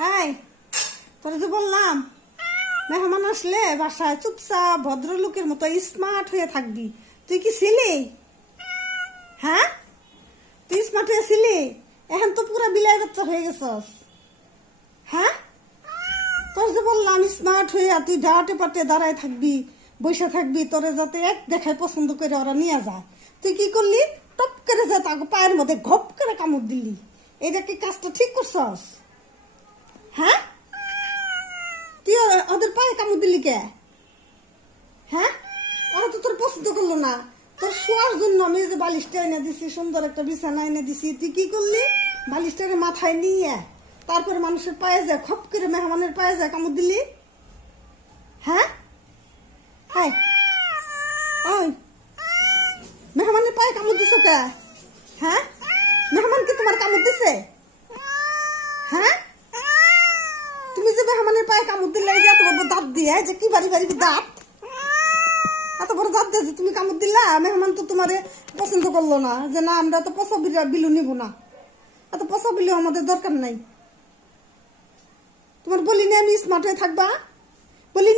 হ্যাঁ, তোর যে বললাম মেহমান আসলে বাসায় চুপচাপ ভদ্রলোকের মতো স্মার্ট হয়ে থাকবি। তুই কি ছিলি? হ্যাঁ, তুই স্মার্ট হয়ে ছিলি? এখন তো পুরা বিলাই বাচ্চা হয়ে গেছস। হ্যাঁ, তোর যে বললাম স্মার্ট হয়ে তুই ডাটে পাটে দাঁড়ায় থাকবি, বসে থাকবি, তোরে যাতে এক দেখায় পছন্দ করে ওরা নিয়ে যায়। তুই কি করলি? টপ করে যা তাকে পায়ের মধ্যে ঘপ করে কামড় দিলি। এটা কি কাজটা ঠিক করছস? হ্যাঁ, তুই ওদের পায়ে কামড় দিলি কে? হ্যাঁ, ওরা তো তোর পছন্দ করলো না। তোর শোয়ার জন্য আমি যে বালিশটা এনে দিছি, সুন্দর একটা বিছানা এনে দিছি, তুই কি করলি? বালিশটাকে মাথায় নিয়ে তারপরে মানুষের পায়ে যায় খপ করে মেহমানের পায়ে যায় কামড় দিলি। হ্যাঁ, হাই, ওই মেহমানের পায়ে কামড় দিছ কে? হ্যাঁ, মেহমান কি তোমার কামড় দিছে? হ্যাঁ, তুমি যে মেহমানের পায়ে কামড় দিলে, এই যে এত বড় দাঁত দিয়ে, যে কি বাড়ি বাড়ি দাঁত, এত বড় দাঁত দিয়ে তুমি কামড় দিলা। মেহমান তো তোমারে পছন্দ করলো না, যে না আমরা তো পচা বিলু নিব না, এত পচা বিলু আমাদের দরকার নাই। তোমার বলি না আমি স্মার্ট হয়ে থাকবা, বলি